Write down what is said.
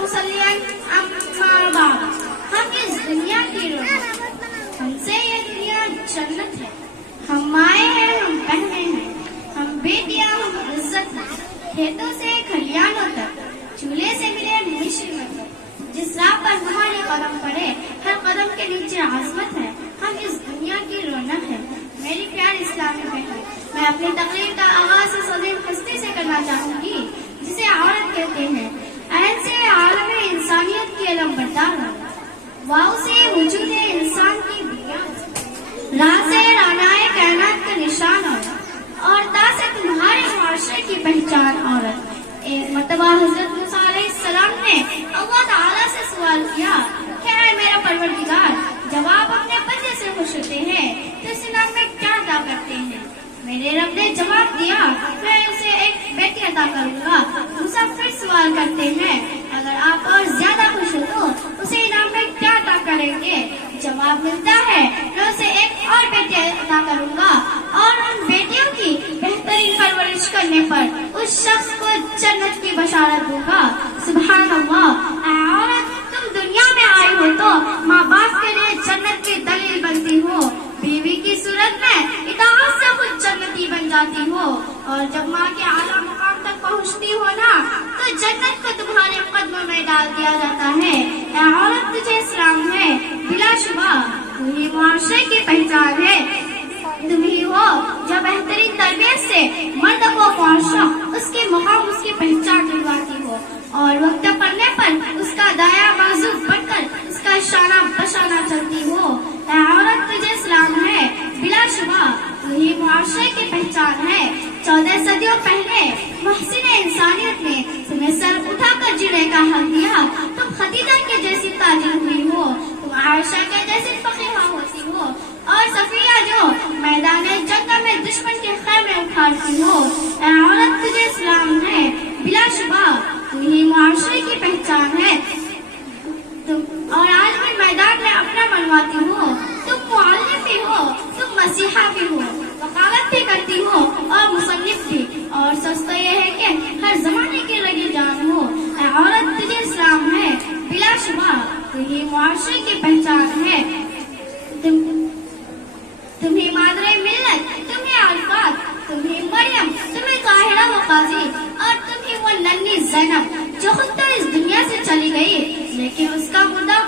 मुसल्लियन अम्मा बाद। हम इस दुनिया की रौनक, हमसे ये दुनिया जन्नत है। हम माए हैं, हम बहनें हैं, हम बेटियां, हम इज्जत हैं। खेतों से खलियानों तक, चूल्हे से मिले मिश्र तक, जिस राह पर हमारे कदम पड़े हर कदम के नीचे आज़मत है। हम इस दुनिया की रौनक है। मेरी प्यारी इस्लामी बहनों, मैं अपनी तकरीर का आगाज इस अजीम हस्ती से करना चाहूंगी जिसे औरत कहते हैं। ऐन से आलम इंसानियत की अलम बरदार हो, वाव से वजूद इंसान की बुनियाद, रा से रानाए कायनात का निशान और ता से तुम्हारे मुआशरे की पहचान औरत। एक मर्तबा हजरत मूसा अलैहिस्सलाम ने अल्लाह ताला से सवाल किया, क्या है मेरा परवरदिगार, जब आप अपने बच्चे से खुश होते हैं तो इस इनाम में क्या अदा करते हैं? मेरे रब ने जवाब दिया, मैं उसे एक बेटी अदा करूंगा। मूसा फिर सवाल करते हैं, अगर आप और ज्यादा खुश हो तो उसे इनाम में क्या अदा करेंगे? जवाब मिलता है, मैं उसे एक और बेटी अदा करूंगा और उन बेटियों की बेहतरीन परवरिश करने पर उस शख्स को जन्नत की बशारत दूंगा। सुभान अल्लाह। औरत, तुम दुनिया में आई हो तो माँ बाप के लिए जन्नत की दलील बनती हो, बीवी की सूरत में इताअत से खुद जन्नती बन जाती हो, और जब माँ के आला मुकाम तक पहुँचती हो ना तो जन्नत को तुम्हारे कदमों में डाल दिया जाता है। औरत, तुझे सलाम है, बिलाशुबा तू ही मुआशरे की पहचान है। तुम ही हो जो बेहतरीन तरबियत से मर्द को मुआशरा उसके मुकाम उसकी पहचान दिलवाती हो, और वक्त पड़ने पर उसका दाया बाजू बनकर उसका शाना बशाना चलती हो। औरत, तुझे सलाम है, बिलाशुबा तू ही मुआशरे की पहचान है। 14 सदियों पहले मुहसिन इंसानियत ने तुम्हें सर उठाकर जीने का हक दिया। तुम खदीजा के जैसी ताजिर हुई हो, तुम आयशा के जैसी फकीहा होती हो, और सफिया जो मैदान जंग में दुश्मन के खैमे उखाड़ती हो। औरत, तुझे सलाम है, बिलाशुबा तू ही मुआशरे की पहचान है। और आज भी मैदान में अपना मनवाती हो। तुम मुअल्लिम भी हो, तुम मसीहा भी हो, वकालत भी करती हो और मुसन्निफ भी, और सच तो यह है कि हर जमाने की लगी जान हो। औरत, तुझे सलाम है, बिलाशुबा तू ही मुआशरे की पहचान है। तुम ही मादरे मिल्लत, तुम ही अल्फात, तुम ही मरियम, तुम ही ताहिरा व काजी, और तुम ही वो नन्ही ज़ैनब जो खुद तो इस दुनिया से चली गई लेकिन उसका मुर्दा